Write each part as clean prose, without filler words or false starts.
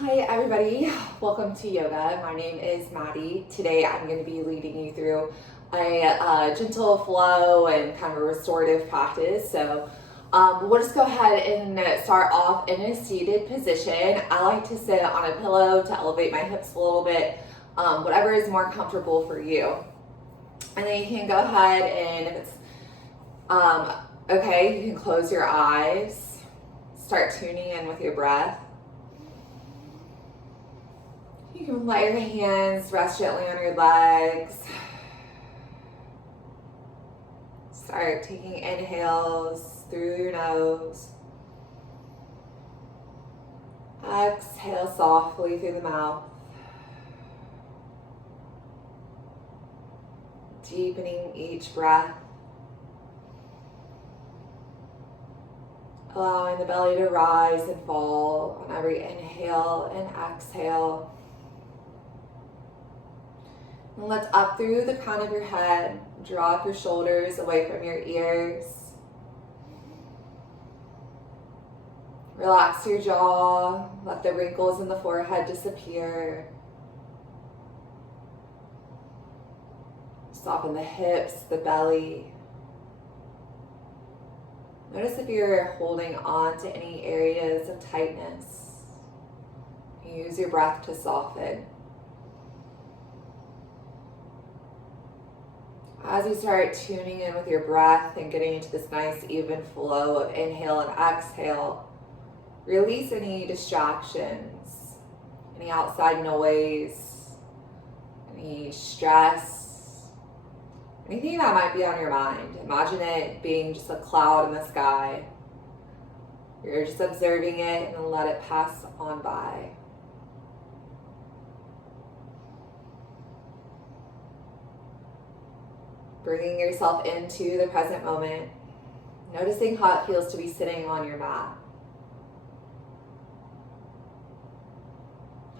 Hi everybody, welcome to yoga. My name is Maddie. Today I'm going to be leading you through a gentle flow and kind of a restorative practice. So we'll just go ahead and start off in a seated position. I like to sit on a pillow to elevate my hips a little bit, whatever is more comfortable for you. And then you can go ahead and if it's okay, you can close your eyes, start tuning in with your breath. You can let your hands rest gently on your legs. Start taking inhales through your nose. Exhale softly through the mouth. Deepening each breath. Allowing the belly to rise and fall on every inhale and exhale. And lift up through the crown of your head. Drop your shoulders away from your ears. Relax your jaw. Let the wrinkles in the forehead disappear. Soften the hips, the belly. Notice if you're holding on to any areas of tightness. Use your breath to soften. As you start tuning in with your breath and getting into this nice even flow of inhale and exhale, release any distractions, any outside noise, any stress, anything that might be on your mind. Imagine it being just a cloud in the sky. You're just observing it and let it pass on by. Bringing yourself into the present moment, noticing how it feels to be sitting on your mat.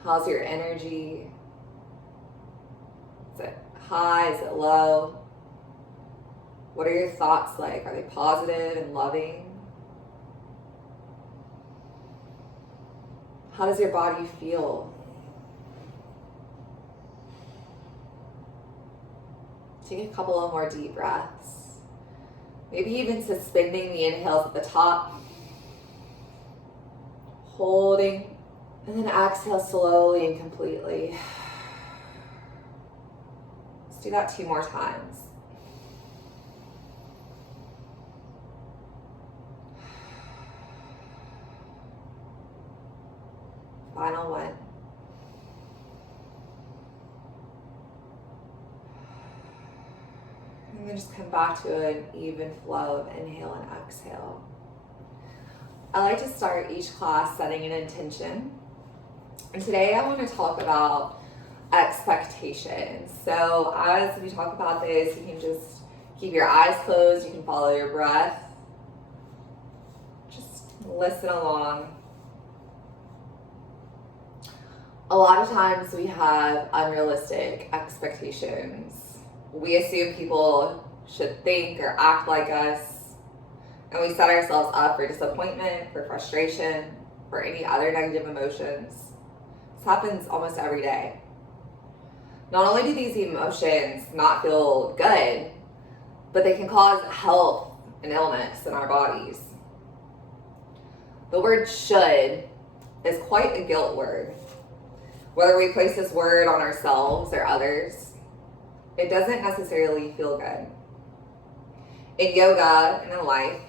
How's your energy? Is it high? Is it low? What are your thoughts like? Are they positive and loving? How does your body feel? Take a couple of more deep breaths. Maybe even suspending the inhales at the top. Holding, and then exhale slowly and completely. Let's do that 2 more times. Final one. And then just come back to an even flow of inhale and exhale. I like to start each class setting an intention. And today I want to talk about expectations. So as we talk about this, you can just keep your eyes closed. You can follow your breath. Just listen along. A lot of times we have unrealistic expectations. We assume people should think or act like us, and we set ourselves up for disappointment, for frustration, for any other negative emotions. This happens almost every day. Not only do these emotions not feel good, but they can cause health and illness in our bodies. The word should is quite a guilt word. Whether we place this word on ourselves or others, it doesn't necessarily feel good. In yoga and in life,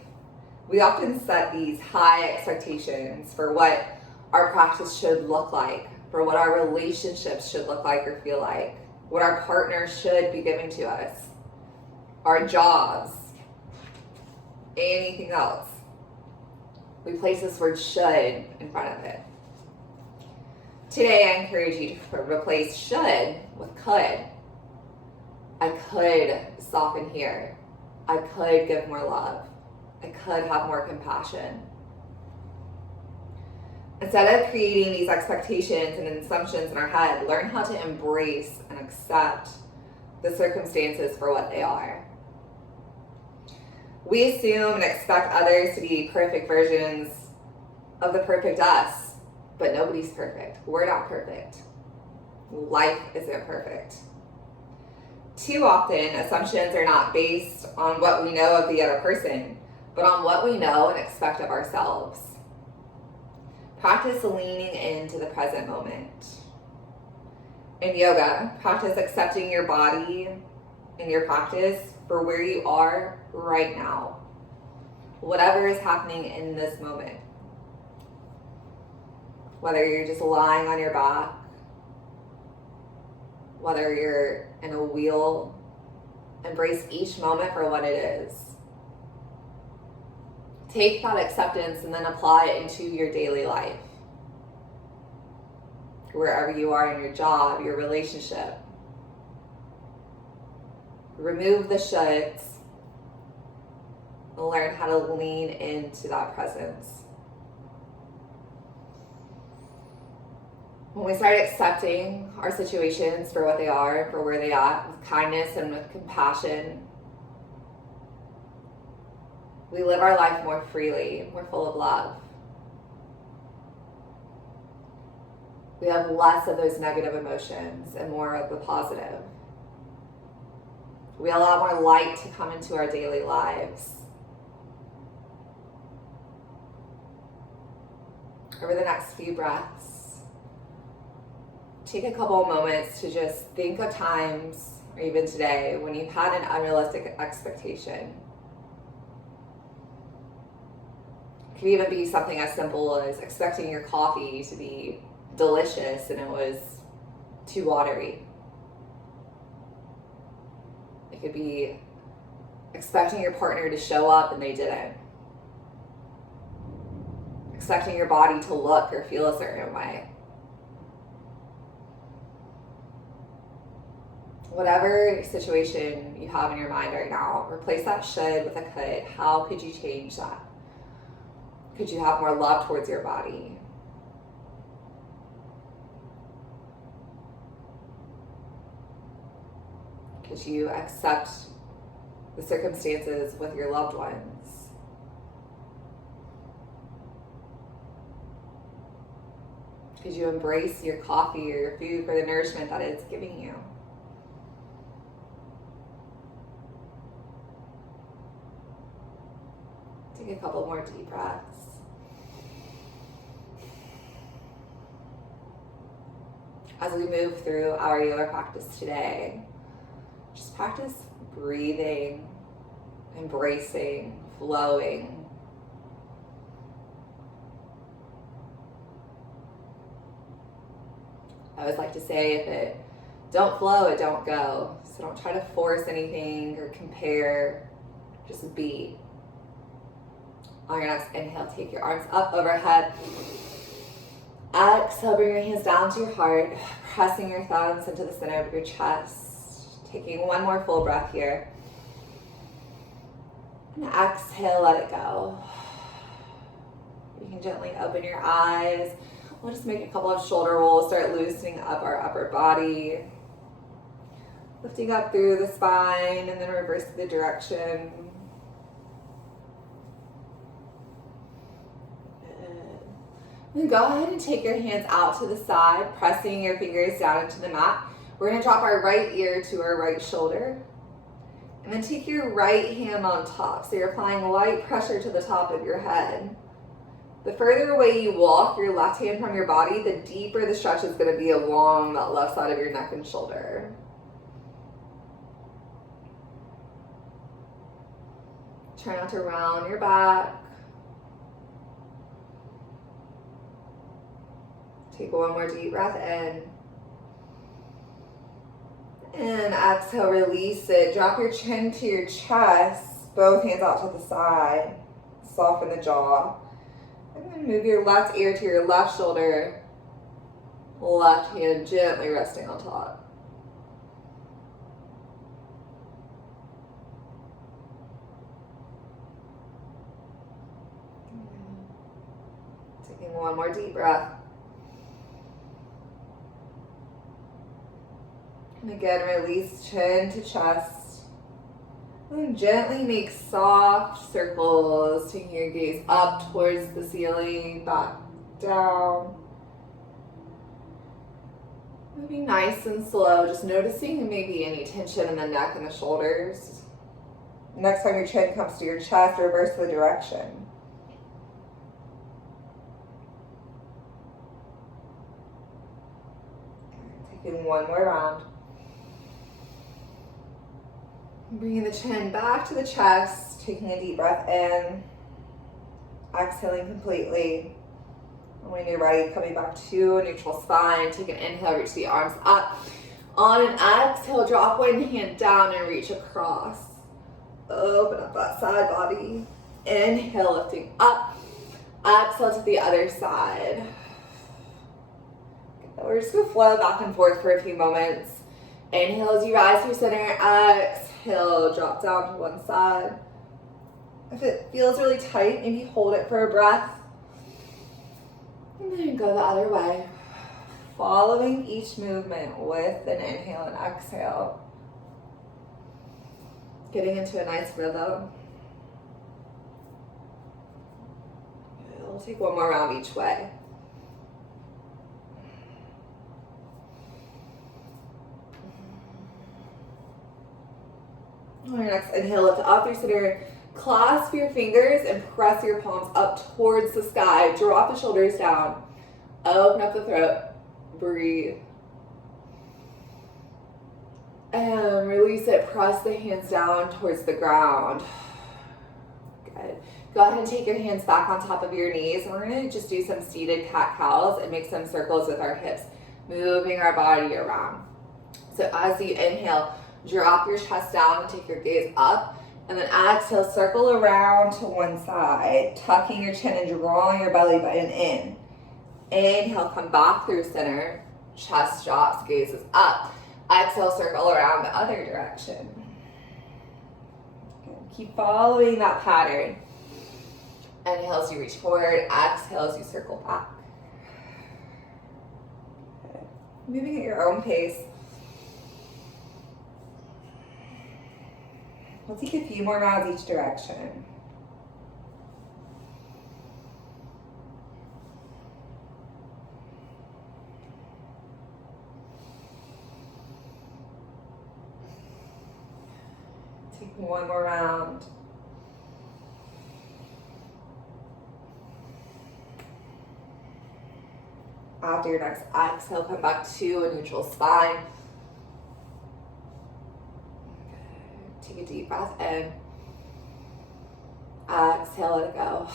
we often set these high expectations for what our practice should look like, for what our relationships should look like or feel like, what our partner should be giving to us, our jobs, anything else. We place this word should in front of it. Today, I encourage you to replace should with could. I could soften here. I could give more love. I could have more compassion. Instead of creating these expectations and assumptions in our head, learn how to embrace and accept the circumstances for what they are. We assume and expect others to be perfect versions of the perfect us. but nobody's perfect. We're not perfect. Life isn't perfect. Too often, assumptions are not based on what we know of the other person, but on what we know and expect of ourselves. Practice leaning into the present moment. In yoga, practice accepting your body and your practice for where you are right now. Whatever is happening in this moment. Whether you're just lying on your back, whether you're in a wheel, embrace each moment for what it is. Take that acceptance and then apply it into your daily life. Wherever you are in your job, your relationship. Remove the shoulds and learn how to lean into that presence. When we start accepting our situations for what they are and for where they are, with kindness and with compassion, we live our life more freely. We're full of love. We have less of those negative emotions and more of the positive. We allow more light to come into our daily lives. Over the next few breaths, take a couple of moments to just think of times, or even today, when you've had an unrealistic expectation. It could even be something as simple as expecting your coffee to be delicious and it was too watery. It could be expecting your partner to show up and they didn't. Expecting your body to look or feel a certain way. Whatever situation you have in your mind right now, replace that should with a could. How could you change that? Could you have more love towards your body? Could you accept the circumstances with your loved ones? Could you embrace your coffee or your food for the nourishment that it's giving you? Take a couple more deep breaths. As we move through our yoga practice today, just practice breathing, embracing, flowing. I always like to say, if it don't flow, it don't go. So don't try to force anything or compare, just be. On your next inhale, take your arms up overhead. Exhale, bring your hands down to your heart, pressing your thumbs into the center of your chest. Taking one more full breath here. And exhale, let it go. You can gently open your eyes. We'll just make a couple of shoulder rolls, start loosening up our upper body. Lifting up through the spine and then reverse the direction. Then go ahead and take your hands out to the side, pressing your fingers down into the mat. We're going to drop our right ear to our right shoulder. And then take your right hand on top. So you're applying light pressure to the top of your head. The further away you walk your left hand from your body, the deeper the stretch is going to be along that left side of your neck and shoulder. Try not to round your back. Take one more deep breath in. And exhale, release it. Drop your chin to your chest, both hands out to the side. Soften the jaw. And then move your left ear to your left shoulder. Left hand gently resting on top. Taking one more deep breath. And again, release chin to chest. And gently make soft circles, taking your gaze up towards the ceiling, back down. Moving nice and slow, just noticing maybe any tension in the neck and the shoulders. Next time your chin comes to your chest, reverse the direction. Taking one more round. Bringing the chin back to the chest, taking a deep breath in, exhaling completely. And when you're ready, coming back to a neutral spine, take an inhale, reach the arms up. On an exhale, drop one hand down and reach across. Open up that side body. Inhale, lifting up. Exhale to the other side. We're just gonna flow back and forth for a few moments. Inhale as you rise through center. Exhale, drop down to one side. If it feels really tight, maybe hold it for a breath. And then go the other way. Following each movement with an inhale and exhale. Getting into a nice rhythm. We'll take one more round each way. On your next inhale, lift up through center. Clasp your fingers and press your palms up towards the sky. Drop the shoulders down. Open up the throat. Breathe. And release it. Press the hands down towards the ground. Good. Go ahead and take your hands back on top of your knees. And we're going to just do some seated cat-cows and make some circles with our hips, moving our body around. So as you inhale, drop your chest down and take your gaze up. And then exhale, circle around to one side, tucking your chin and drawing your belly button in. Inhale, come back through center. Chest drops, gaze is up. Exhale, circle around the other direction. Good. Keep following that pattern. Inhale as you reach forward. Exhale as you circle back. Okay. Moving at your own pace. We'll take a few more rounds each direction. Take one more round. After your next exhale, come back to a neutral spine. Take a deep breath in. Exhale, let it go.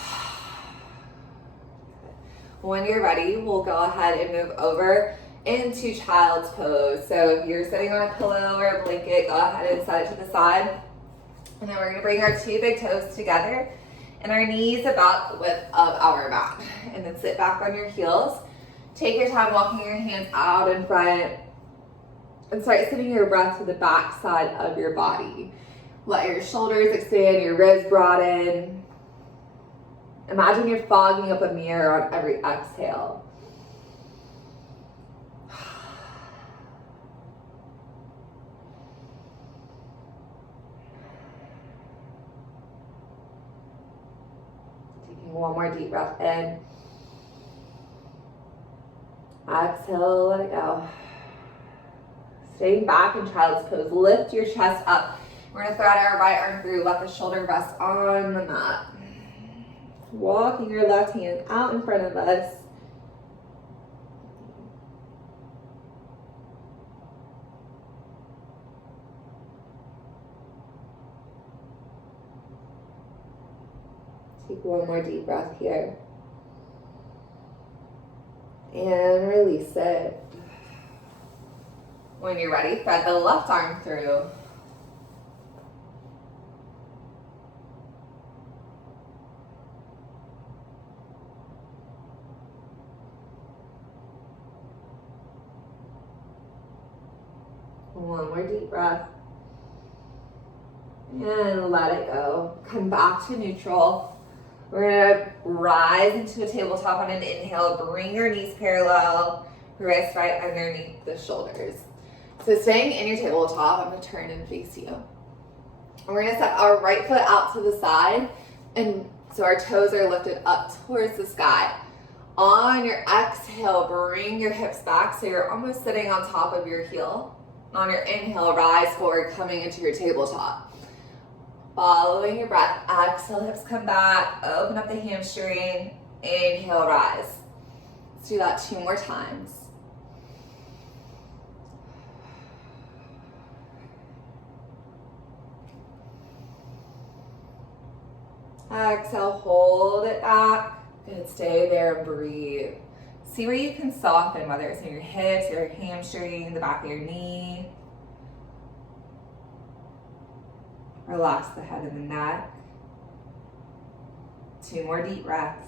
When you're ready, we'll go ahead and move over into child's pose. So if you're sitting on a pillow or a blanket, go ahead and set it to the side. And then we're going to bring our two big toes together and our knees about the width of our mat. And then sit back on your heels. Take your time walking your hands out in front and start sending your breath to the back side of your body. Let your shoulders expand, your ribs broaden. Imagine you're fogging up a mirror on every exhale. Taking one more deep breath in. Exhale, let it go. Staying back in child's pose, lift your chest up. We're going to thread our right arm through, let the shoulder rest on the mat. Walking your left hand out in front of us. Take one more deep breath here. And release it. When you're ready, thread the left arm through. One more deep breath. And let it go. Come back to neutral. We're gonna rise into a tabletop on an inhale. Bring your knees parallel, wrist right underneath the shoulders. So staying in your tabletop, I'm gonna turn and face you. And we're gonna step our right foot out to the side, and so our toes are lifted up towards the sky. On your exhale, bring your hips back so you're almost sitting on top of your heel. On your inhale, rise forward, coming into your tabletop. Following your breath, exhale, hips come back, open up the hamstring, inhale, rise. Let's do that 2 more times. Exhale, hold it back. Good, stay there and breathe. See where you can soften, whether it's in your hips, your hamstring, the back of your knee. Relax the head and the neck. 2 more deep breaths.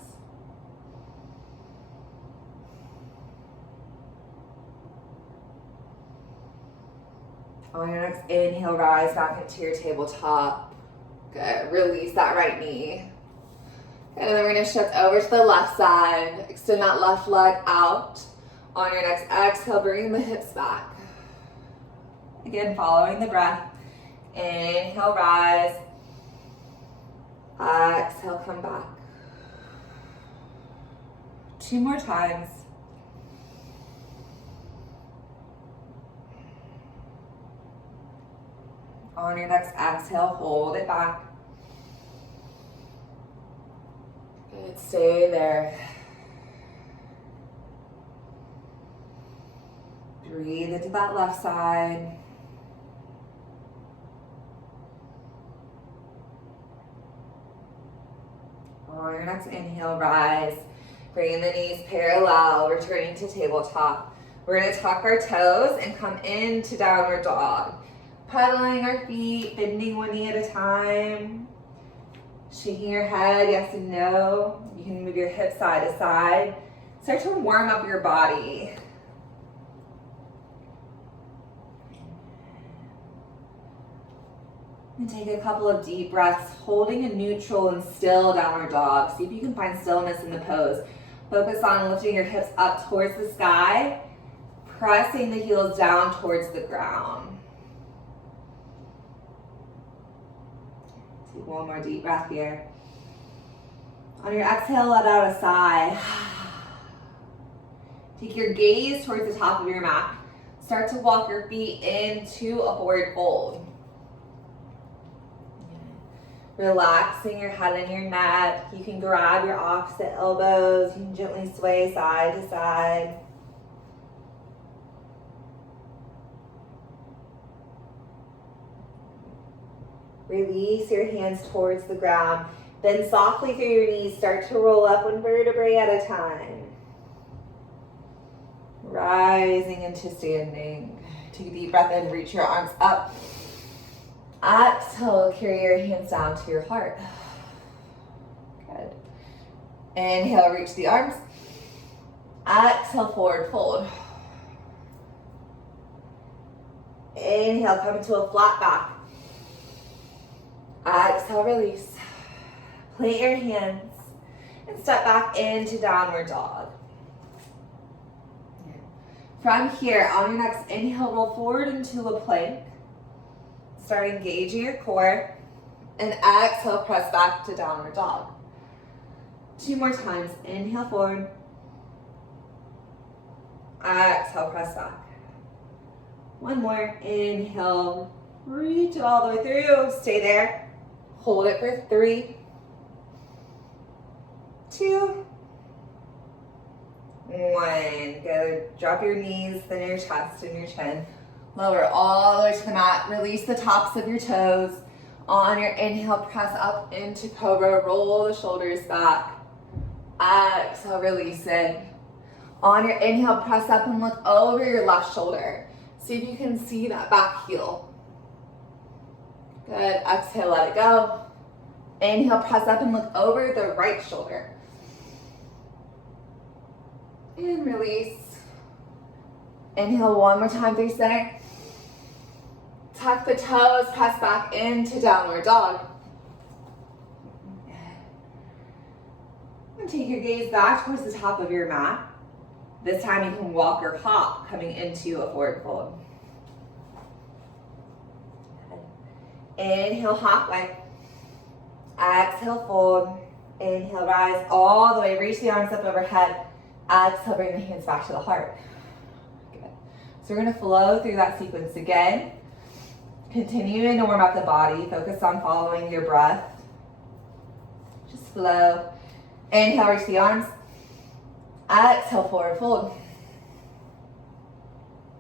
On your next inhale, rise back into your tabletop. Good, release that right knee. And then we're gonna shift over to the left side. Extend that left leg out. On your next exhale, bring the hips back. Again, following the breath. Inhale, rise. Exhale, come back. 2 more times. On your next exhale, hold it back. Good, stay there. Breathe into that left side. On your next inhale, rise. Bring the knees parallel, returning to tabletop. We're gonna tuck our toes and come into downward dog. Pedaling our feet, bending one knee at a time. Shaking your head, yes and no. You can move your hips side to side. Start to warm up your body. And take a couple of deep breaths, holding a neutral and still downward dog. See if you can find stillness in the pose. Focus on lifting your hips up towards the sky, pressing the heels down towards the ground. Take one more deep breath here. On your exhale, let out a sigh. Take your gaze towards the top of your mat. Start to walk your feet into a forward fold. Relaxing your head and your neck. You can grab your opposite elbows. You can gently sway side to side. Release your hands towards the ground. Bend softly through your knees. Start to roll up one vertebrae at a time. Rising into standing. Take a deep breath in. Reach your arms up. Exhale, carry your hands down to your heart. Good. Inhale, reach the arms. Exhale, forward fold. Inhale, come into a flat back. Exhale, release. Plant your hands and step back into downward dog. From here, on your next inhale, roll forward into a plank. Start engaging your core, and exhale, press back to downward dog. 2 more times. Inhale forward. Exhale, press back. 1 more. Inhale, reach it all the way through. Stay there. Hold it for 3, 2, 1. Good. Drop your knees, then your chest and your chin. Lower all the way to the mat. Release the tops of your toes. On your inhale, press up into cobra. Roll the shoulders back. Exhale, release it. On your inhale, press up and look over your left shoulder. See if you can see that back heel. Good. Exhale, let it go. Inhale, press up and look over the right shoulder. And release. Inhale 1 more time through center. Tuck the toes, press back into downward dog. And take your gaze back towards the top of your mat. This time you can walk or hop coming into a forward fold. Inhale, halfway. Exhale, fold. Inhale, rise all the way. Reach the arms up overhead. Exhale, bring the hands back to the heart. Good. So we're going to flow through that sequence again. Continuing to warm up the body. Focus on following your breath. Just flow. Inhale, reach the arms. Exhale, forward fold.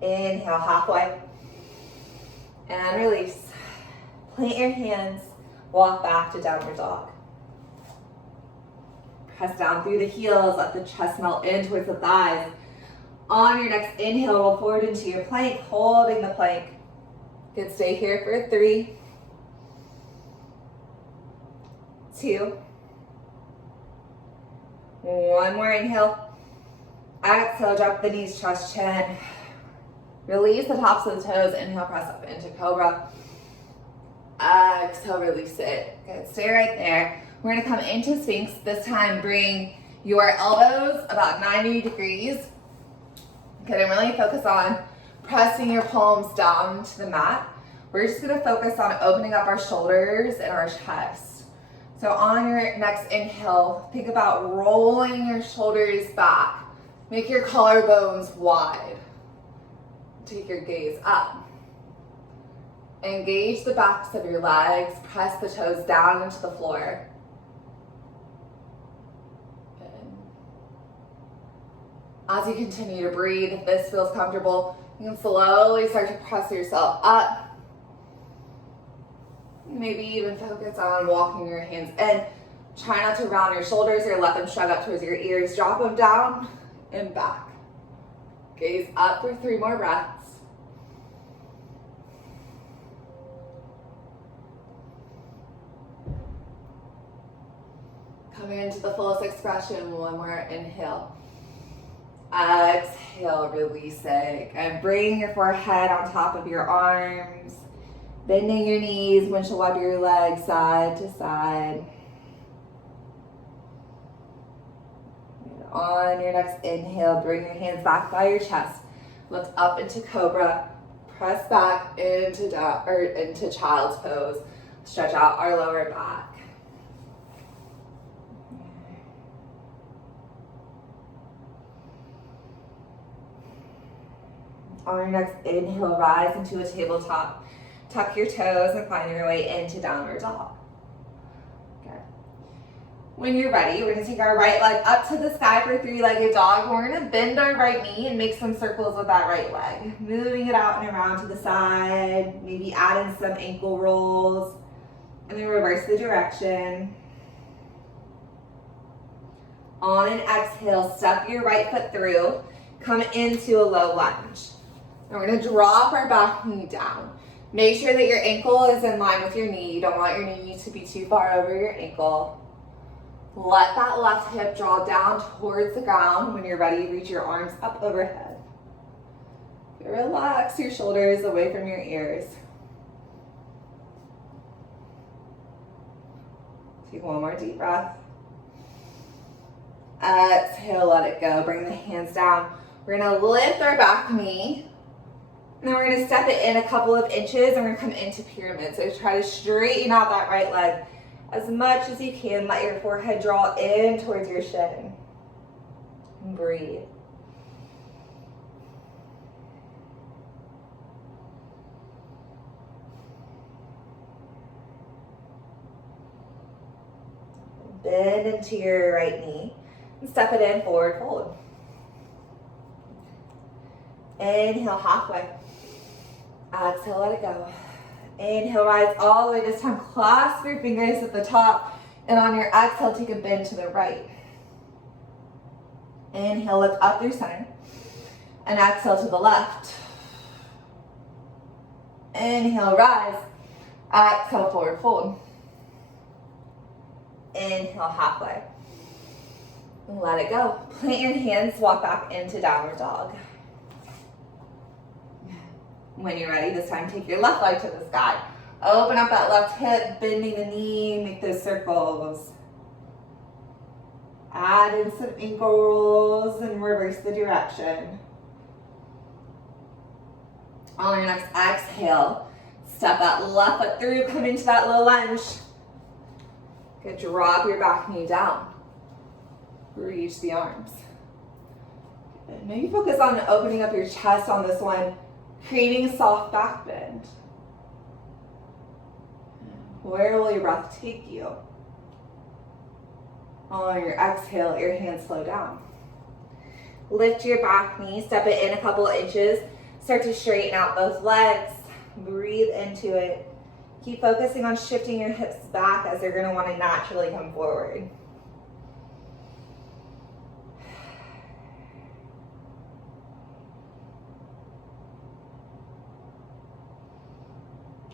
Inhale, halfway. And release. Plant your hands. Walk back to downward dog. Press down through the heels. Let the chest melt in towards the thighs. On your next inhale, roll forward into your plank, holding the plank. Good, stay here for 3, 2, 1 more inhale. Exhale, drop the knees, chest, chin. Release the tops of the toes. Inhale, press up into cobra. Exhale, release it. Good, stay right there. We're gonna come into Sphinx. This time, bring your elbows about 90 degrees. Good, and really focus on pressing your palms down to the mat. We're just gonna focus on opening up our shoulders and our chest. So on your next inhale, think about rolling your shoulders back. Make your collarbones wide. Take your gaze up. Engage the backs of your legs. Press the toes down into the floor. As you continue to breathe, if this feels comfortable, you can slowly start to press yourself up. Maybe even focus on walking your hands in. Try not to round your shoulders or let them shrug up towards your ears. Drop them down and back. Gaze up for 3 more breaths. Coming into the fullest expression, 1 more inhale. Exhale, release it. And bring your forehead on top of your arms. Bending your knees, windshield wiper your legs side to side. On your next inhale, bring your hands back by your chest. Lift up into cobra. Press back into child's pose. Stretch out our lower back. On your next inhale, rise into a tabletop. Tuck your toes and find your way into downward dog. Okay. When you're ready, we're gonna take our right leg up to the sky for 3-legged dog. We're gonna bend our right knee and make some circles with that right leg. Moving it out and around to the side. Maybe add in some ankle rolls. And then reverse the direction. On an exhale, step your right foot through. Come into a low lunge. And we're gonna drop our back knee down. Make sure that your ankle is in line with your knee. You don't want your knee to be too far over your ankle. Let that left hip draw down towards the ground. When you're ready, reach your arms up overhead. Relax your shoulders away from your ears. Take 1 more deep breath. Exhale, let it go. Bring the hands down. We're gonna lift our back knee. And then we're gonna step it in a couple of inches and we're gonna come into pyramid. So try to straighten out that right leg as much as you can. Let your forehead draw in towards your shin. And breathe. Bend into your right knee and step it in, forward fold. Inhale, halfway. Exhale, let it go. Inhale, rise all the way. This time, clasp your fingers at the top. And on your exhale, take a bend to the right. Inhale, lift up through center. And exhale to the left. Inhale, rise. Exhale, forward fold. Inhale, halfway. And let it go. Plant your hands, walk back into downward dog. When you're ready, this time take your left leg to the sky. Open up that left hip, bending the knee, make those circles. Add in some ankle rolls and reverse the direction. On your next exhale, step that left foot through, come into that low lunge. Good, drop your back knee down. Reach the arms. Maybe focus on opening up your chest on this one, creating soft back bend. Where will your breath take you? On your exhale, let your hands slow down. Lift your back knee, step it in a couple inches. Start to straighten out both legs. Breathe into it. Keep focusing on shifting your hips back as they're going to want to naturally come forward.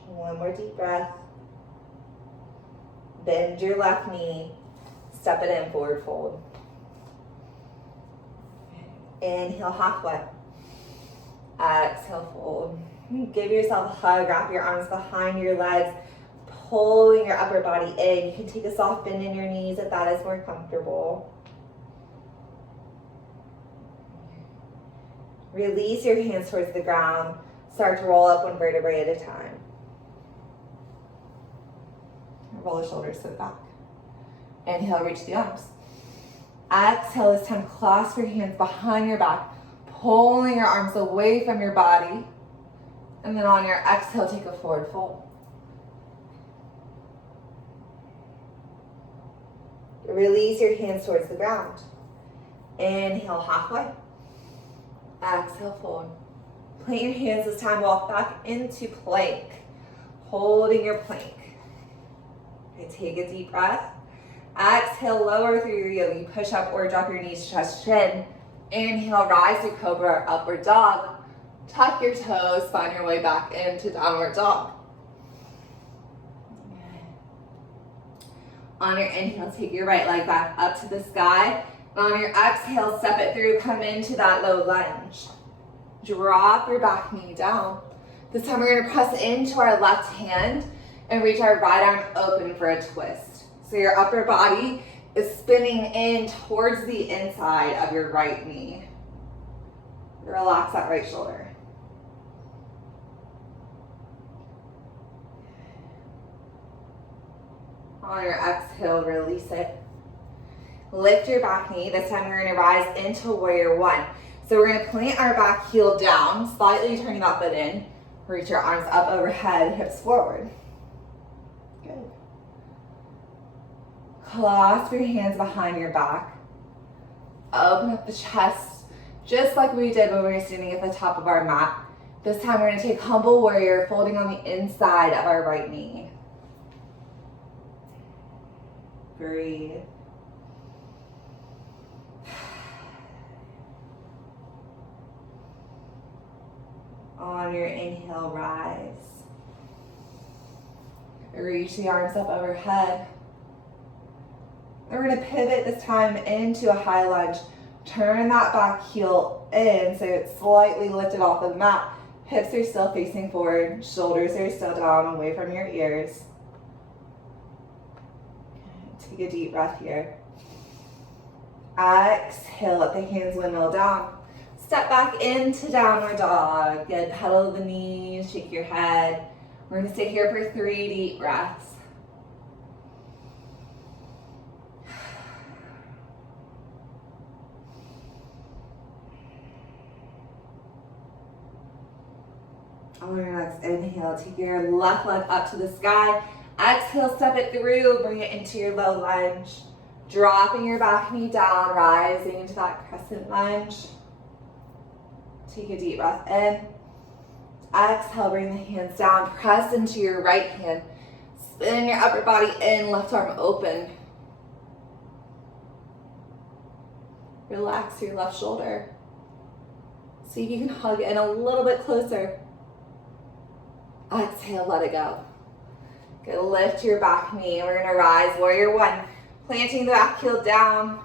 One more deep breath. Bend your left knee. Step it in, forward fold. Inhale, halfway. Exhale, fold. Give yourself a hug. Wrap your arms behind your legs, pulling your upper body in. You can take a soft bend in your knees if that is more comfortable. Release your hands towards the ground. Start to roll up one vertebrae at a time. Roll the shoulders to the back. Inhale, reach the arms. Exhale, this time clasp your hands behind your back, pulling your arms away from your body. And then on your exhale, take a forward fold. Release your hands towards the ground. Inhale, halfway. Exhale, fold. Plant your hands this time, walk back into plank, holding your plank. Okay, take a deep breath. Exhale, lower through your yogi. Push up or drop your knees, chest, chin. Inhale, rise to cobra or upward dog. Tuck your toes, find your way back into downward dog. On your inhale, take your right leg back up to the sky. On your exhale, step it through, come into that low lunge. Drop your back knee down. This time we're gonna press into our left hand and reach our right arm open for a twist. So your upper body is spinning in towards the inside of your right knee. Relax that right shoulder. On your exhale, release it. Lift your back knee. This time we're gonna rise into warrior one. So we're gonna plant our back heel down, slightly turning that foot in. Reach your arms up overhead, hips forward. Good. Clasp your hands behind your back. Open up the chest, just like we did when we were standing at the top of our mat. This time we're gonna take humble warrior, folding on the inside of our right knee. Breathe. On your inhale, rise. Reach the arms up overhead. We're going to pivot this time into a high lunge. Turn that back heel in so it's slightly lifted off of the mat. Hips are still facing forward. Shoulders are still down, away from your ears. Take a deep breath here. Exhale, let the hands windmill down. Step back into downward dog. Good, pedal the knees, shake your head. We're gonna stay here for 3 deep breaths. On your next inhale, take your left leg up to the sky. Exhale, step it through, bring it into your low lunge. Dropping your back knee down, rising into that crescent lunge. Take a deep breath in. Exhale, bring the hands down, press into your right hand. Spin your upper body in, left arm open. Relax your left shoulder. See if you can hug in a little bit closer. Exhale, let it go. Good, lift your back knee. We're gonna rise, warrior one. Planting the back heel down,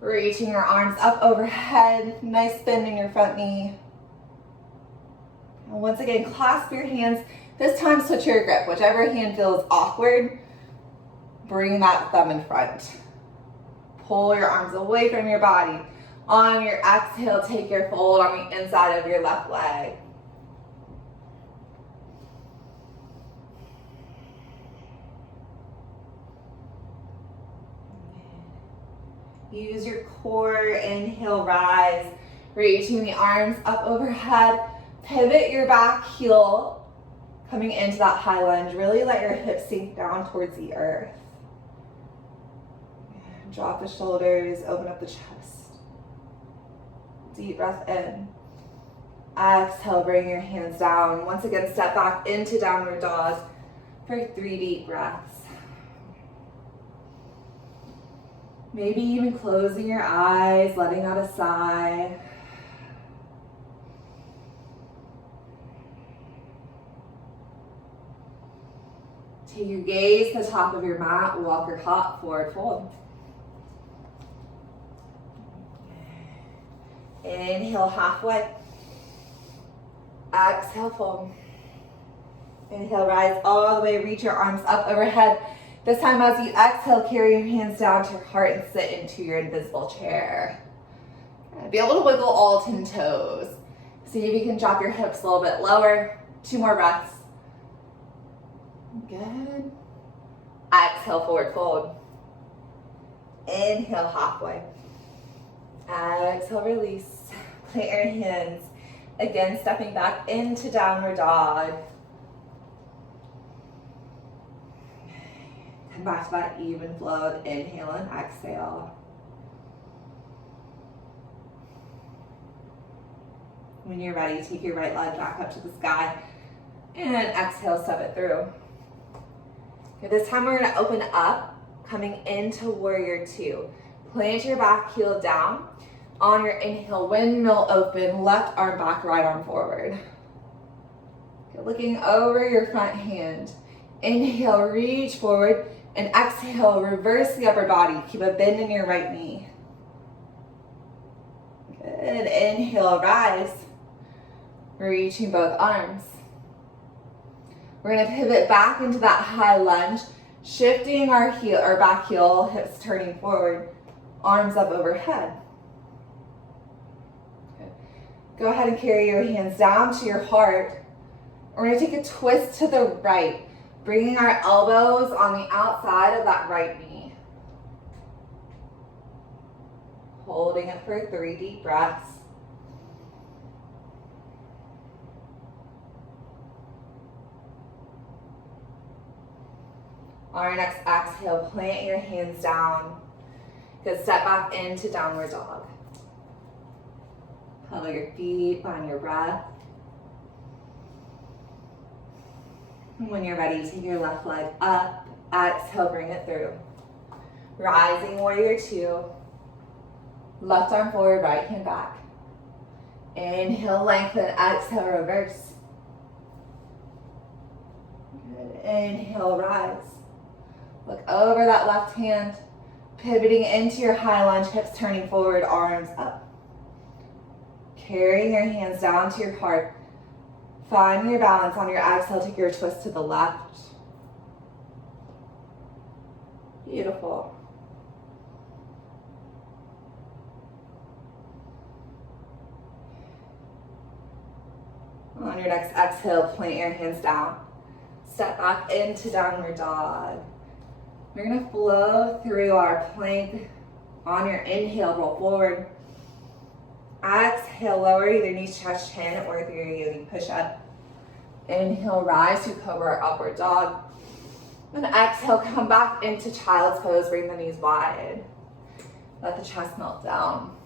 reaching your arms up overhead. Nice bend in your front knee. And once again, clasp your hands. This time switch your grip. Whichever hand feels awkward, bring that thumb in front. Pull your arms away from your body. On your exhale, take your fold on the inside of your left leg. Use your core, inhale, rise. Reaching the arms up overhead. Pivot your back heel, coming into that high lunge. Really let your hips sink down towards the earth. Drop the shoulders, open up the chest. Deep breath in. Exhale, bring your hands down. Once again, step back into downward dog for 3 deep breaths. Maybe even closing your eyes, letting out a sigh. Take your gaze to the top of your mat, walk your hop, forward fold. Inhale halfway. Exhale, fold. Inhale, rise all the way, reach your arms up overhead. This time as you exhale, carry your hands down to your heart and sit into your invisible chair. Be able to wiggle all 10 toes. See if you can drop your hips a little bit lower. 2 more breaths. Good. Exhale, forward fold. Inhale, halfway. Exhale, release. Plant your hands. Again, stepping back into downward dog. Come back to that even flow. Inhale and exhale. When you're ready, take your right leg back up to the sky and exhale, step it through. Okay, this time we're gonna open up, coming into warrior 2. Plant your back heel down. On your inhale, windmill open, left arm back, right arm forward. Okay, looking over your front hand. Inhale, reach forward, and exhale, reverse the upper body. Keep a bend in your right knee. Good, inhale, rise. Reaching both arms. We're gonna pivot back into that high lunge, shifting our heel, our back heel, hips turning forward, arms up overhead. Okay. Go ahead and carry your hands down to your heart. We're gonna take a twist to the right, bringing our elbows on the outside of that right knee. Holding it for 3 deep breaths. On our next exhale, plant your hands down. Good, step back into downward dog. Pedal your feet, find your breath. And when you're ready, take your left leg up. Exhale, bring it through. Rising warrior 2. Left arm forward, right hand back. Inhale, lengthen, exhale, reverse. Good, inhale, rise. Look over that left hand, pivoting into your high lunge, hips turning forward, arms up. Carrying your hands down to your heart. Find your balance on your exhale, take your twist to the left. Beautiful. On your next exhale, plant your hands down. Step back into downward dog. We're gonna flow through our plank. On your inhale, roll forward. Exhale, lower either knees, chest, chin, or through your yogi push-up. Inhale, rise to cobra or upward dog. And exhale, come back into child's pose, bring the knees wide. Let the chest melt down.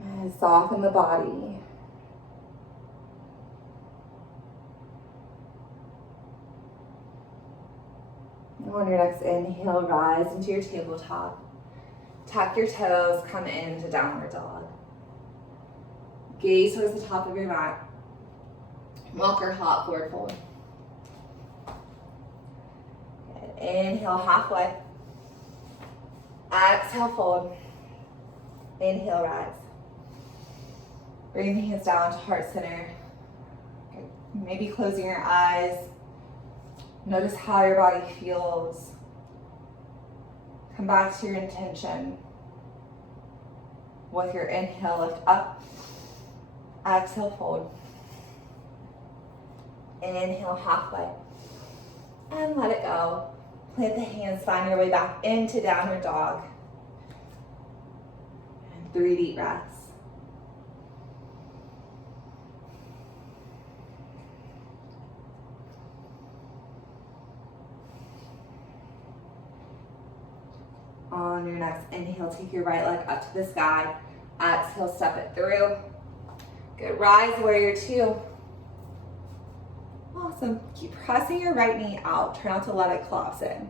And soften the body. On your next inhale, rise into your tabletop. Tuck your toes, come into downward dog. Gaze towards the top of your mat. Walk or hop, forward fold. Good. Inhale, halfway. Exhale, fold. Inhale, rise. Bring the hands down to heart center. Okay. Maybe closing your eyes. Notice how your body feels. Come back to your intention. With your inhale, lift up. Exhale, fold. Inhale, halfway. And let it go. Plant the hands, find your way back into downward dog. 3 deep breaths. On your next inhale, take your right leg up to the sky. Exhale, step it through. Good, rise, warrior 2. Awesome. Keep pressing your right knee out. Try not to let it collapse in.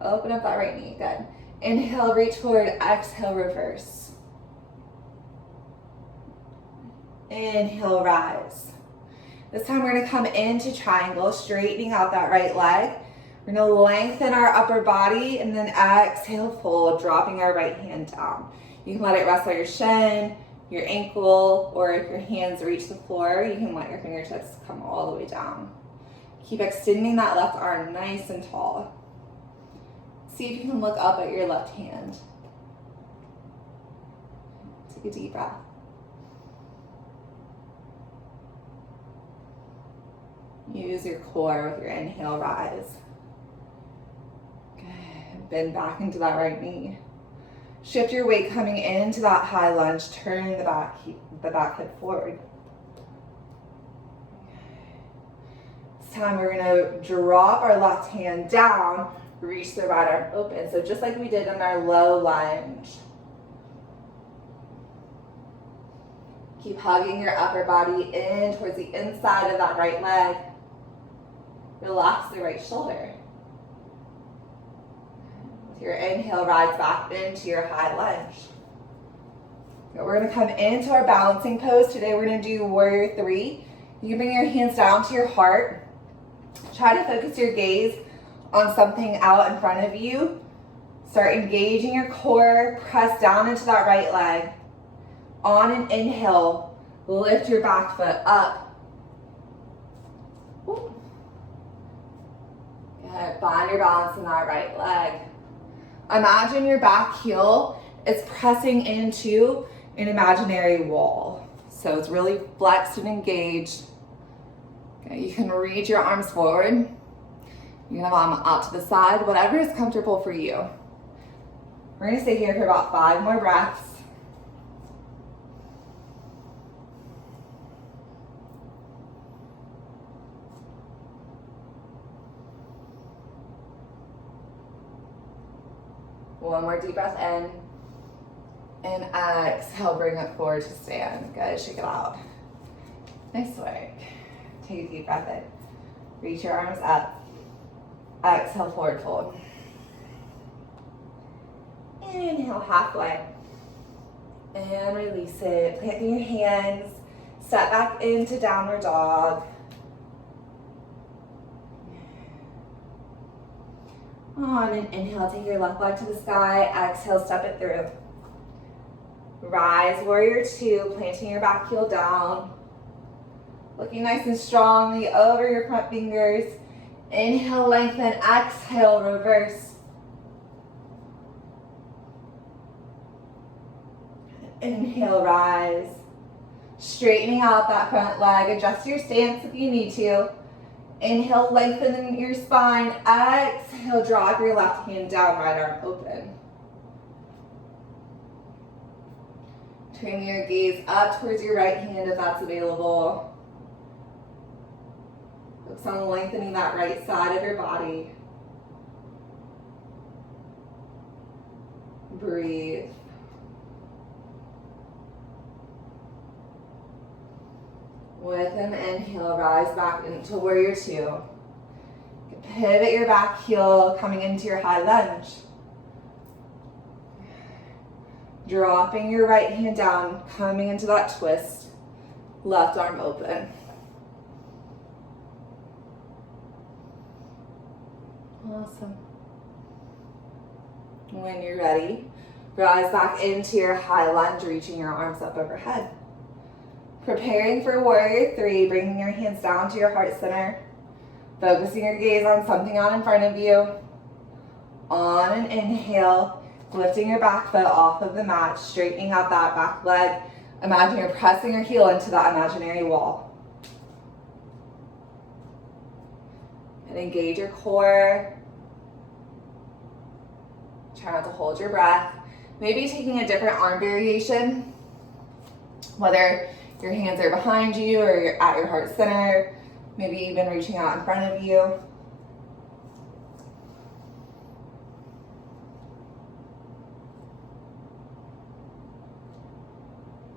Open up that right knee, good. Inhale, reach forward, exhale, reverse. Inhale, rise. This time we're gonna come into triangle, straightening out that right leg. We're gonna lengthen our upper body and then exhale, fold, dropping our right hand down. You can let it rest on your shin, your ankle, or if your hands reach the floor, you can let your fingertips come all the way down. Keep extending that left arm nice and tall. See if you can look up at your left hand. Take a deep breath. Use your core with your inhale, rise. Good. Bend back into that right knee. Shift your weight coming into that high lunge. Turn the back hip forward. This time we're gonna drop our left hand down, reach the right arm open. So just like we did in our low lunge. Keep hugging your upper body in towards the inside of that right leg. Relax the right shoulder. With your inhale, rise back into your high lunge. Now we're gonna come into our balancing pose. Today we're gonna do warrior 3. You can bring your hands down to your heart. Try to focus your gaze on something out in front of you. Start engaging your core, press down into that right leg. On an inhale, lift your back foot up. Good. Find your balance in that right leg. Imagine your back heel is pressing into an imaginary wall. So it's really flexed and engaged. Okay, you can reach your arms forward. You can have them out to the side, whatever is comfortable for you. We're gonna stay here for about 5 more breaths. One more deep breath in. And exhale, bring it forward to stand. Good, shake it out. Nice work. Take a deep breath in. Reach your arms up. Exhale, forward fold. Inhale, halfway. And release it. Planting your hands. Step back into downward dog. On an inhale, take your left leg to the sky. Exhale, step it through. Rise, warrior 2, planting your back heel down. Looking nice and strongly over your front fingers. Inhale, lengthen. Exhale, reverse. Inhale, rise. Straightening out that front leg. Adjust your stance if you need to. Inhale, lengthen your spine. Exhale, drop your left hand down, right arm open. Turn your gaze up towards your right hand if that's available. Focus on lengthening that right side of your body. Breathe. With an inhale, rise back into warrior 2. Pivot your back heel, coming into your high lunge. Dropping your right hand down, coming into that twist. Left arm open. Awesome. When you're ready, rise back into your high lunge, reaching your arms up overhead. Preparing for warrior 3, bringing your hands down to your heart center. Focusing your gaze on something out in front of you. On an inhale, lifting your back foot off of the mat, straightening out that back leg. Imagine you're pressing your heel into that imaginary wall. And engage your core. Try not to hold your breath. Maybe taking a different arm variation, whether your hands are behind you or you're at your heart center, maybe even reaching out in front of you.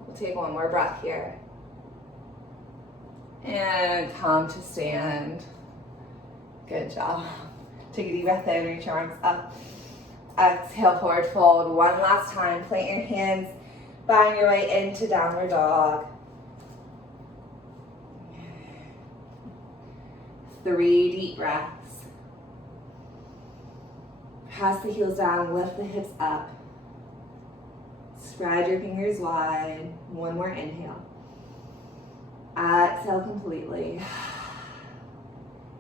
We'll take one more breath here. And come to stand. Good job. Take a deep breath in, reach your arms up. Exhale, forward fold. One last time. Plant your hands, find your way into downward dog. 3 deep breaths. Press the heels down, lift the hips up. Spread your fingers wide. One more inhale. Exhale completely.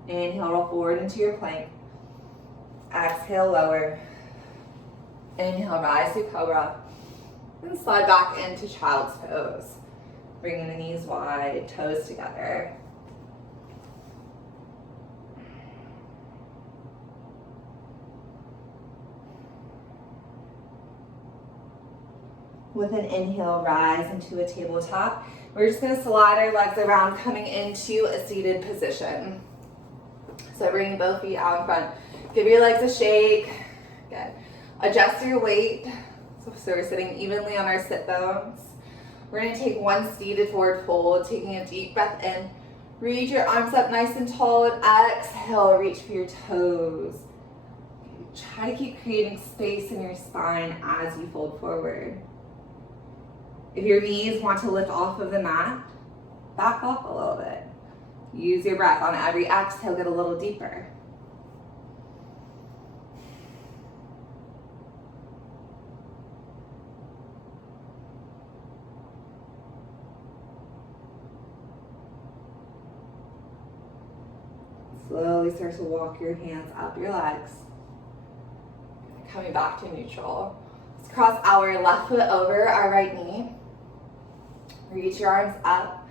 Inhale, roll forward into your plank. Exhale, lower. Inhale, rise to cobra. And slide back into child's pose. Bringing the knees wide, toes together. With an inhale, rise into a tabletop. We're just gonna slide our legs around, coming into a seated position. So bringing both feet out in front. Give your legs a shake. Good. Adjust your weight. So we're sitting evenly on our sit bones. We're gonna take one seated forward fold, taking a deep breath in. Reach your arms up nice and tall, and exhale, reach for your toes. Try to keep creating space in your spine as you fold forward. If your knees want to lift off of the mat, back off a little bit. Use your breath. On every exhale, get a little deeper. Slowly start to walk your hands up your legs. Coming back to neutral. Let's cross our left foot over our right knee. Reach your arms up.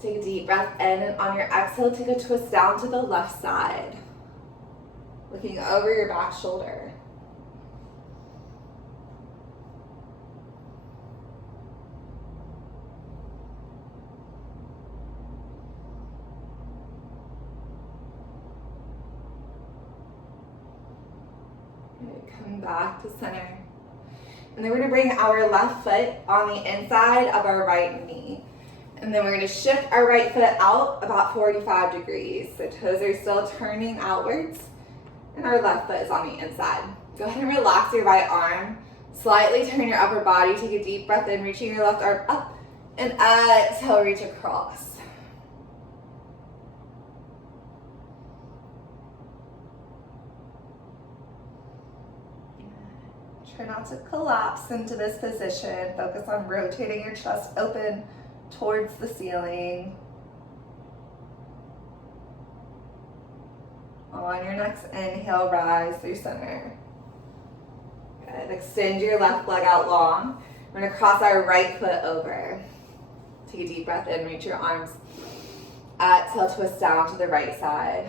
Take a deep breath in, and on your exhale, take a twist down to the left side. Looking over your back shoulder. Come back to center. And then we're gonna bring our left foot on the inside of our right knee. And then we're gonna shift our right foot out about 45 degrees. So toes are still turning outwards, and our left foot is on the inside. Go ahead and relax your right arm. Slightly turn your upper body. Take a deep breath in, reaching your left arm up, and exhale, reach across. Try not to collapse into this position. Focus on rotating your chest open towards the ceiling. On your next inhale, rise through center. Good. Extend your left leg out long. We're gonna cross our right foot over. Take a deep breath in, reach your arms. Exhale, twist down to the right side.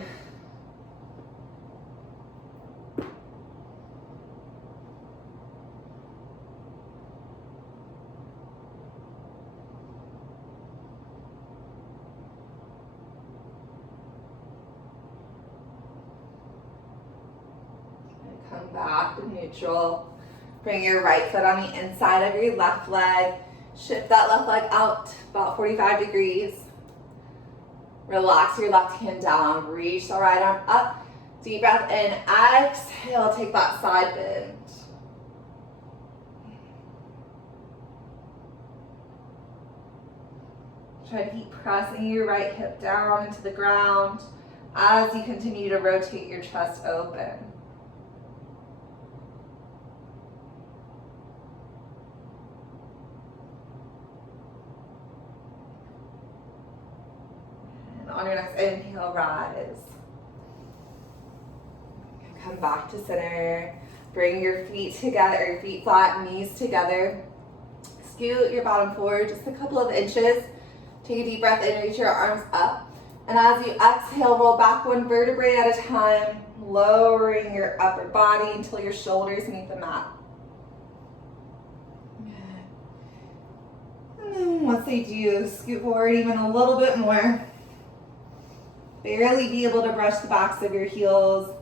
Come back to neutral. Bring your right foot on the inside of your left leg. Shift that left leg out about 45 degrees. Relax your left hand down. Reach the right arm up. Deep breath in. Exhale, take that side bend. Try to keep pressing your right hip down into the ground as you continue to rotate your chest open. On your next inhale, rise. Come back to center. Bring your feet together, your feet flat, knees together. Scoot your bottom forward just a couple of inches. Take a deep breath in, reach your arms up. And as you exhale, roll back one vertebrae at a time, lowering your upper body until your shoulders meet the mat. then once they do, scoot forward even a little bit more. Barely be able to brush the backs of your heels.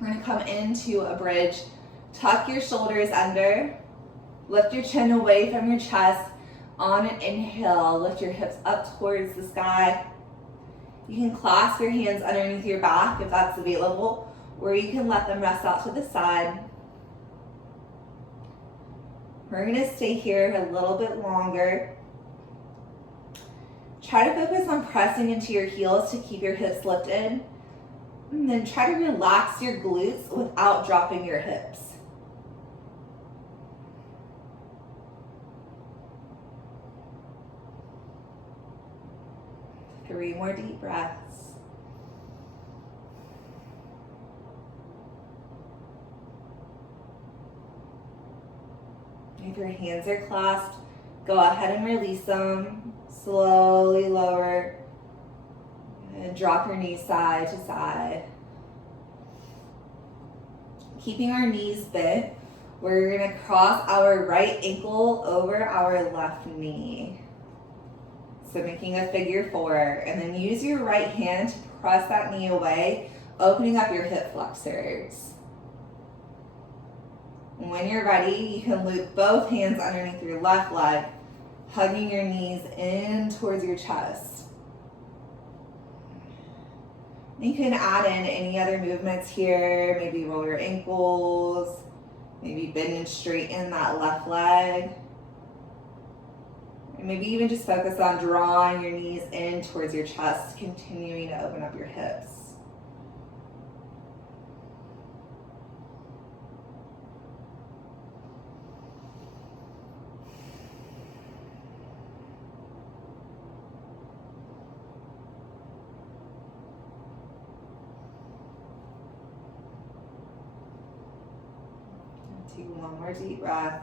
We're gonna come into a bridge. Tuck your shoulders under. Lift your chin away from your chest. On an inhale, lift your hips up towards the sky. You can clasp your hands underneath your back if that's available, or you can let them rest out to the side. We're gonna stay here a little bit longer. Try to focus on pressing into your heels to keep your hips lifted. And then try to relax your glutes without dropping your hips. Three more deep breaths. If your hands are clasped, go ahead and release them. Slowly lower and drop your knees side to side. Keeping our knees bent, we're gonna cross our right ankle over our left knee. So making a figure four, and then use your right hand to press that knee away, opening up your hip flexors. When you're ready, you can loop both hands underneath your left leg, hugging your knees in towards your chest. You can add in any other movements here, maybe roll your ankles, maybe bend and straighten that left leg. And maybe even just focus on drawing your knees in towards your chest, continuing to open up your hips. Take one more deep breath.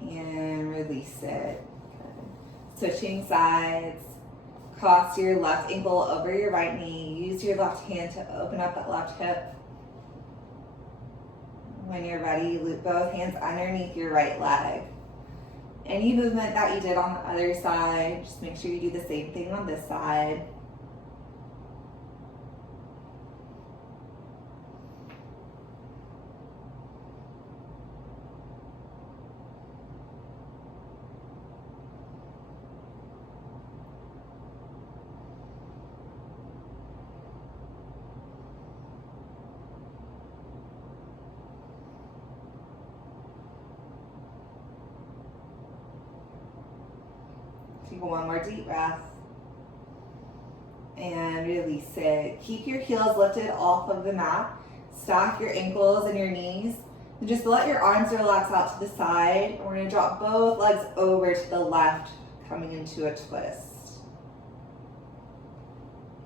And release it. Good. Switching sides. Cross your left ankle over your right knee. Use your left hand to open up that left hip. When you're ready, loop both hands underneath your right leg. Any movement that you did on the other side, just make sure you do the same thing on this side. Take one more deep breath and release it. Keep your heels lifted off of the mat. Stack your ankles and your knees. And just let your arms relax out to the side. We're going to drop both legs over to the left, coming into a twist.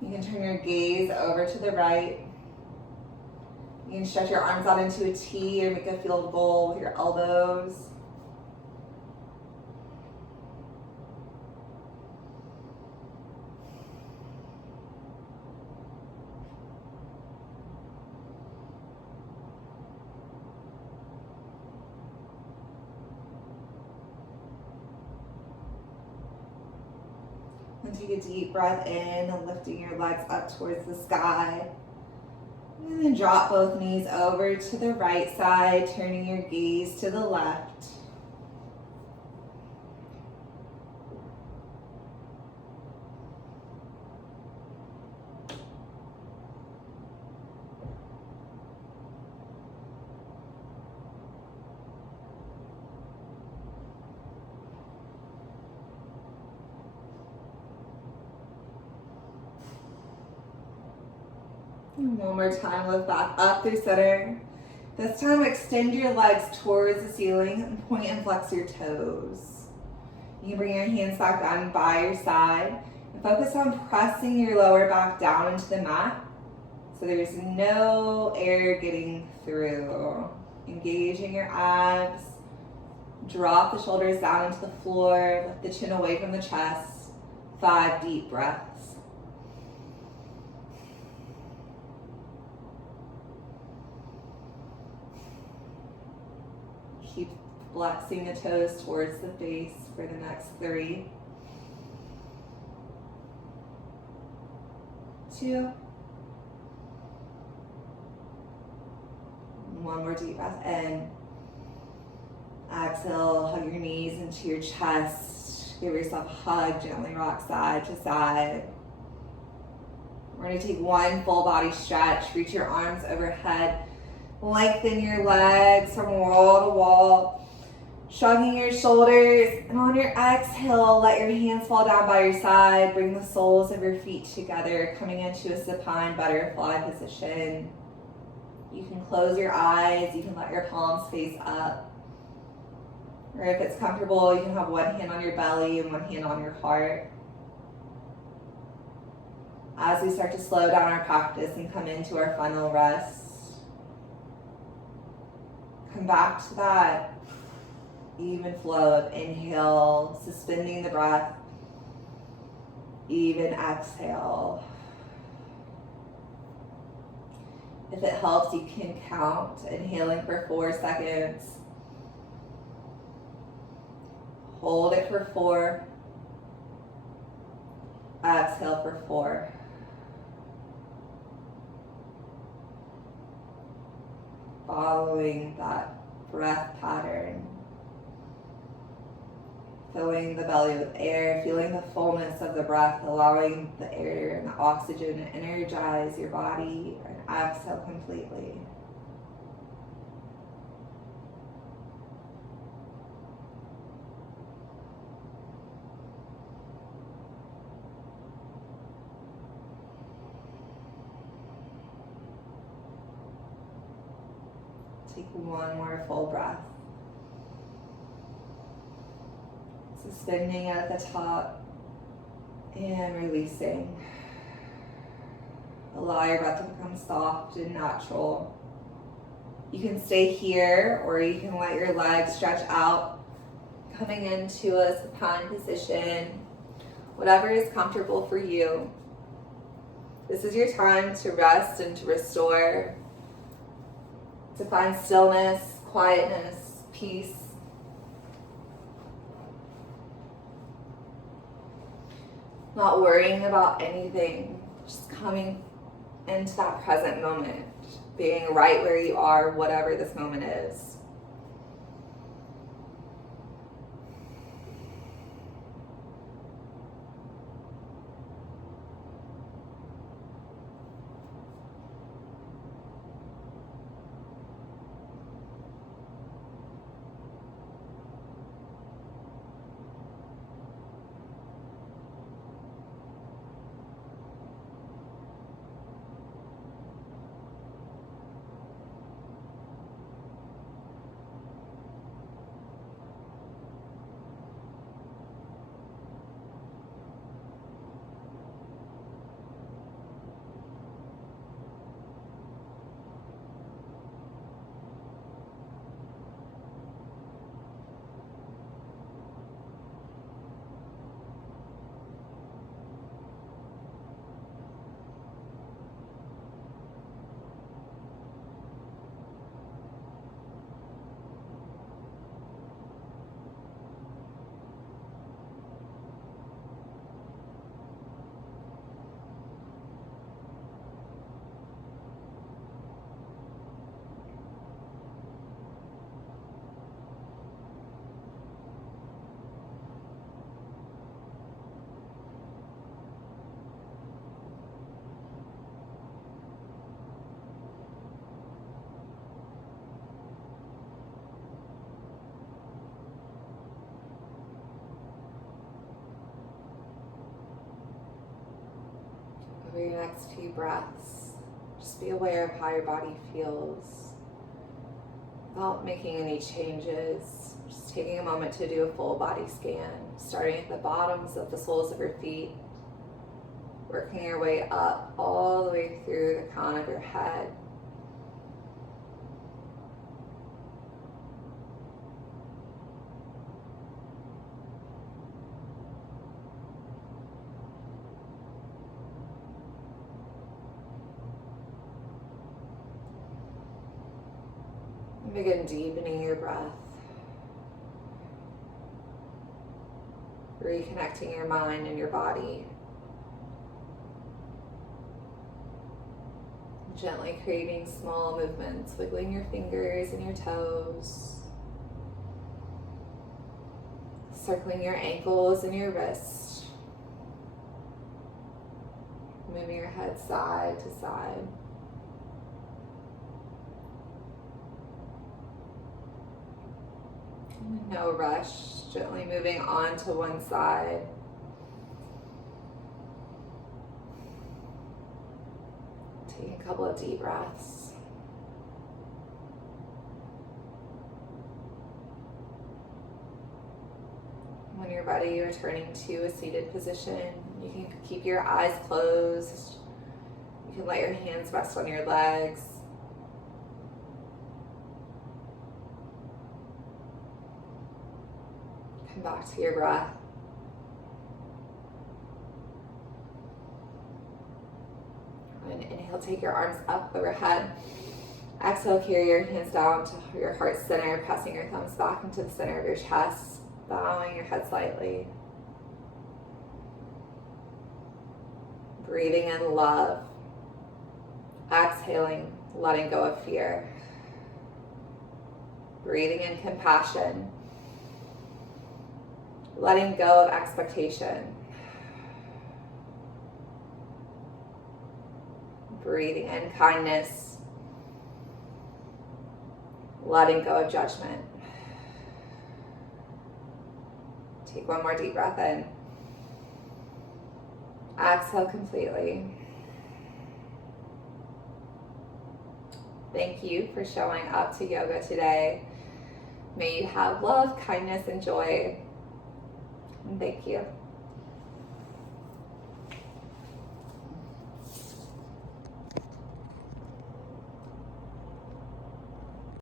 You can turn your gaze over to the right. You can stretch your arms out into a T or make a field goal with your elbows. And take a deep breath in and lifting your legs up towards the sky. And then drop both knees over to the right side, turning your gaze to the left. And one more time, lift back up through center. This time, extend your legs towards the ceiling and point and flex your toes. You can bring your hands back down by your side and focus on pressing your lower back down into the mat so there's no air getting through. Engaging your abs. Drop the shoulders down into the floor. Lift the chin away from the chest. 5 deep breaths. Keep flexing the toes towards the face for the next 3, 2, 1 more deep breath in. Exhale, hug your knees into your chest. Give yourself a hug, gently rock side to side. We're going to take 1 full body stretch. Reach your arms overhead. Lengthen your legs from wall to wall. Shrugging your shoulders. And on your exhale, let your hands fall down by your side. Bring the soles of your feet together, coming into a supine butterfly position. You can close your eyes. You can let your palms face up. Or if it's comfortable, you can have 1 hand on your belly and 1 hand on your heart. As we start to slow down our practice and come into our final rest, come back to that even flow of inhale, suspending the breath, even exhale. If it helps, you can count, inhaling for 4 seconds. Hold it for 4. Exhale for 4. Following that breath pattern. Filling the belly with air, feeling the fullness of the breath, allowing the air and the oxygen to energize your body, and exhale completely. Take 1 more full breath. Suspending at the top and releasing. Allow your breath to become soft and natural. You can stay here or you can let your legs stretch out, coming into a supine position. Whatever is comfortable for you. This is your time to rest and to restore, to find stillness, quietness, peace. Not worrying about anything, just coming into that present moment, being right where you are, whatever this moment is. For your next few breaths, just be aware of how your body feels without making any changes. Just taking a moment to do a full body scan, starting at the bottoms of the soles of your feet, working your way up all the way through the crown of your head. Begin deepening your breath, reconnecting your mind and your body. Gently creating small movements, wiggling your fingers and your toes, circling your ankles and your wrists, moving your head side to side. No rush, gently moving on to one side. Take a couple of deep breaths. When you're ready, returning to a seated position. You can keep your eyes closed. You can let your hands rest on your legs. Come back to your breath. And inhale, take your arms up overhead. Exhale, carry your hands down to your heart center, pressing your thumbs back into the center of your chest, bowing your head slightly. Breathing in love. Exhaling, letting go of fear. Breathing in compassion. Letting go of expectation. Breathing in kindness. Letting go of judgment. Take one more deep breath in. Exhale completely. Thank you for showing up to yoga today. May you have love, kindness, and joy. And thank you.